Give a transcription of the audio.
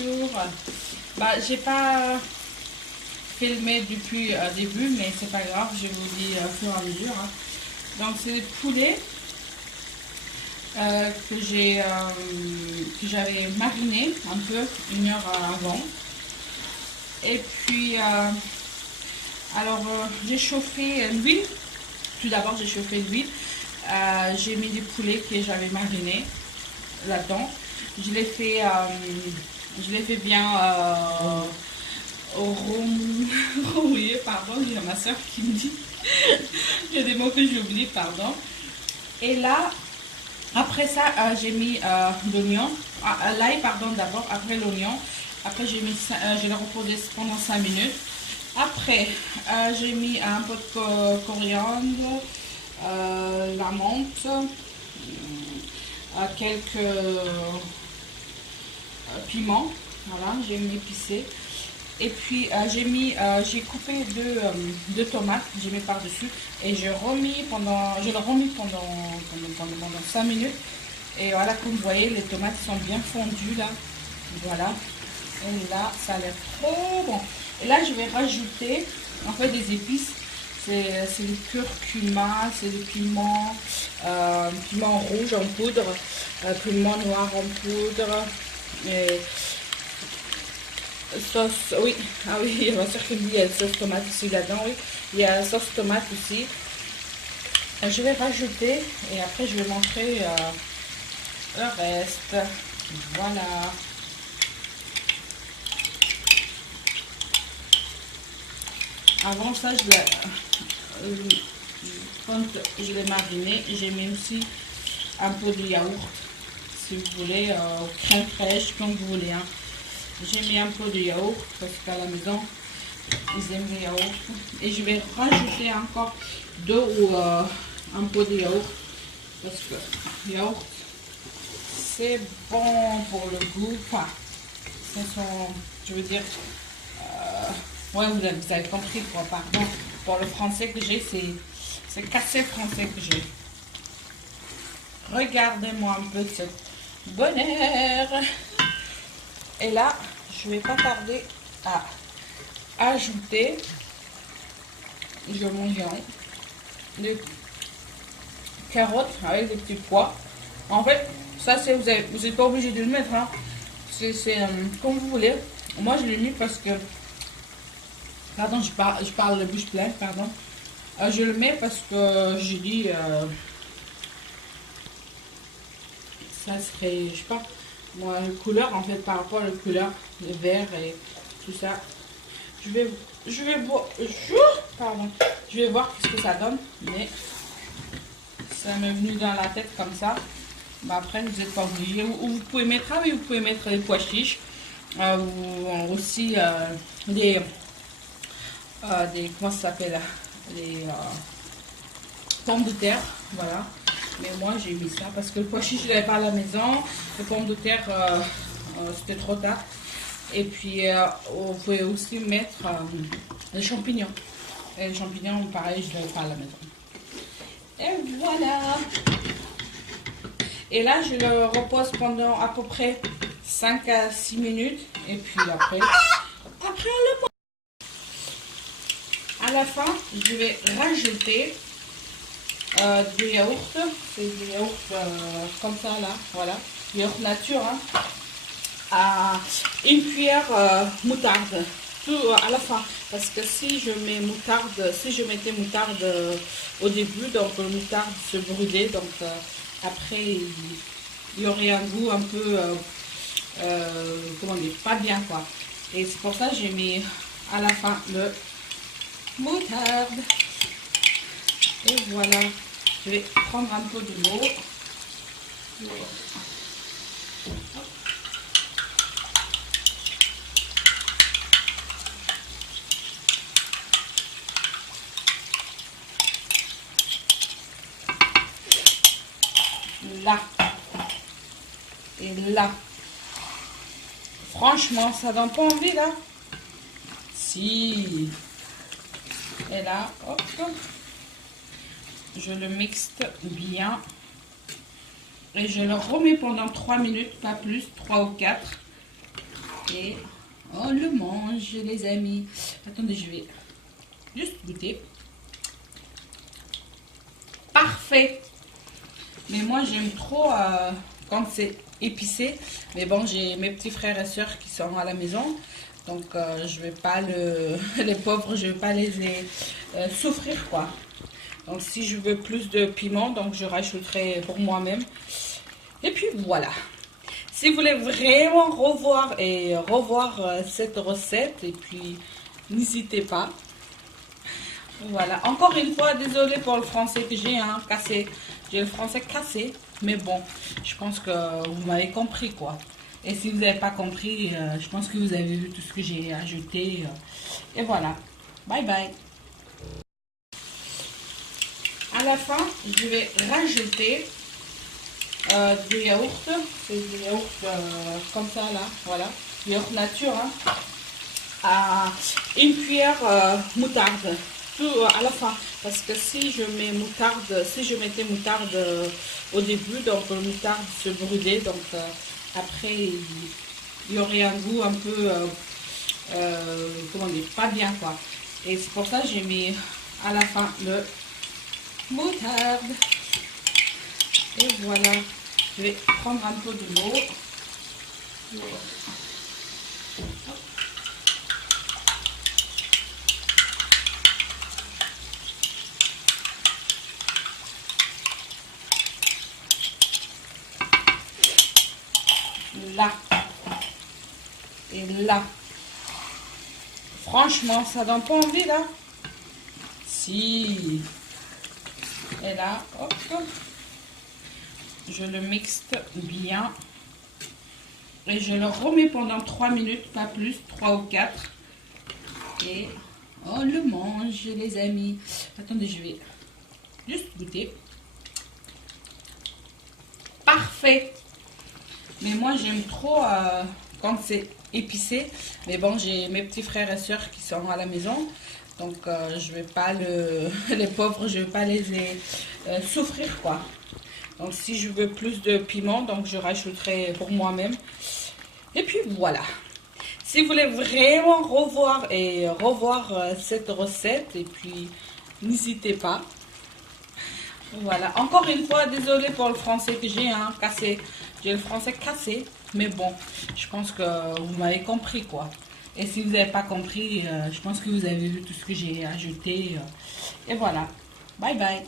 bonjour. Bah, j'ai pas filmé depuis le début, mais c'est pas grave, je vous dis au fur et à mesure. Hein. Donc, c'est le poulet que j'avais mariné un peu 1 heure avant. Et puis, j'ai chauffé l'huile. Tout d'abord, j'ai chauffé l'huile. J'ai mis du poulet que j'avais mariné là-dedans. Je l'ai fait bien remouiller, pardon. Il y a ma soeur qui me dit. Il y a des mots que j'oublie, pardon. Et là, après ça, j'ai mis l'oignon, l'ail, pardon, d'abord, après l'oignon. Après, je l'ai reposé pendant 5 minutes. Après, j'ai mis un peu de coriandre, la menthe, quelques piments. Voilà, j'ai mis épicé. Et puis, j'ai coupé deux tomates, j'ai mis par-dessus. Et je l'ai remis pendant 5 minutes. Et voilà, comme vous voyez, les tomates sont bien fondues là. Voilà. Et là, ça a l'air trop bon. Et là, je vais rajouter en fait des épices. C'est le curcuma, c'est le piment rouge en poudre, piment noir en poudre. Et sauce, oui, ah oui, il y a ma soeur qui me dit il y a la sauce tomate aussi là-dedans, oui. Il y a la sauce tomate aussi. Je vais rajouter et après je vais montrer le reste. Voilà. Avant ça, quand je l'ai mariné, j'ai mis aussi un peu de yaourt, si vous voulez, crème fraîche, comme vous voulez. Hein. J'ai mis un peu de yaourt, parce qu'à la maison, ils aiment le yaourt. Et je vais rajouter encore un peu de yaourt, parce que le yaourt, c'est bon pour le goût. Enfin, je veux dire... ouais, vous avez compris quoi, pardon. Pour le français que j'ai, c'est cassé français que j'ai. Regardez-moi un peu ce bonheur. Et là, je vais pas tarder à ajouter les carottes avec des petits pois. En fait, ça, vous n'êtes pas obligé de le mettre. Hein. C'est comme vous voulez. Moi, je l'ai mis parce que... Pardon, je parle de bouche pleine, pardon. Je le mets parce que j'ai dit... ça serait, je sais pas, moi, la couleur, en fait, par rapport à la couleur, le vert et tout ça. Je vais voir ce que ça donne, mais ça m'est venu dans la tête comme ça. Bah, après, vous n'êtes pas obligé. Ou vous pouvez mettre, ah oui, vous pouvez mettre les pois chiches, ou aussi comment ça s'appelle, les pommes de terre, voilà. Mais moi j'ai mis ça parce que le pois chiche je l'avais pas à la maison, les pommes de terre c'était trop tard. Et puis vous pouvez aussi mettre les champignons. Et les champignons pareil je l'avais pas à la maison. Et voilà. Et là je le repose pendant à peu près 5 à 6 minutes. Et puis après on le... À la fin, je vais rajouter du yaourt. C'est du yaourt comme ça là, voilà. Yaourt nature. Hein, à une cuillère moutarde. Tout à la fin. Parce que si je mettais moutarde au début, donc le moutarde se brûlait. Donc après, il y aurait un goût un peu, comment dire, pas bien quoi. Et c'est pour ça que j'ai mis à la fin le moutarde. Et voilà, je vais prendre un peu de l'eau. Là et là. Franchement, ça donne pas envie là. Si. Et là, hop, je le mixe bien et je le remets pendant 3 minutes, pas plus, 3 ou 4. Et on le mange, les amis. Attendez, je vais juste goûter. Parfait. Mais moi, j'aime trop quand c'est épicé. Mais bon, j'ai mes petits frères et sœurs qui sont à la maison. Donc, je vais pas les pauvres, je vais pas les souffrir, quoi. Donc, si je veux plus de piment, donc je rajouterai pour moi-même. Et puis, voilà. Si vous voulez vraiment revoir cette recette, et puis, n'hésitez pas. Voilà. Encore une fois, désolée pour le français que j'ai cassé. J'ai le français cassé. Mais bon, je pense que vous m'avez compris, quoi. Et si vous n'avez pas compris, je pense que vous avez vu tout ce que j'ai ajouté. Et voilà. Bye bye. À la fin, je vais rajouter du yaourt. C'est du yaourt comme ça, là. Voilà. Du yaourt nature. Une cuillère moutarde. Tout à la fin. Parce que si je mets moutarde, si je mettais moutarde au début, donc le moutarde se brûlait. Donc après, il y aurait un goût un peu, comment dire, pas bien, quoi. Et c'est pour ça que j'ai mis à la fin le moutarde. Et voilà. Je vais prendre un peu de l'eau. Là. Et là. Franchement, ça donne pas envie, là. Si. Et là, hop. Je le mixe bien. Et je le remets pendant 3 minutes, pas plus, 3 ou 4. Et on le mange, les amis. Attendez, je vais juste goûter. Parfait. Mais moi, j'aime trop quand c'est épicé. Mais bon, j'ai mes petits frères et sœurs qui sont à la maison. Donc, je vais pas les pauvres, je vais pas les souffrir, quoi. Donc, si je veux plus de piment, donc je rajouterai pour moi-même. Et puis, voilà. Si vous voulez vraiment revoir cette recette, et puis, n'hésitez pas. Voilà. Encore une fois, désolée pour le français que j'ai cassé. J'ai le français cassé. Mais bon, je pense que vous m'avez compris, quoi. Et si vous n'avez pas compris, je pense que vous avez vu tout ce que j'ai ajouté. Et voilà. Bye bye.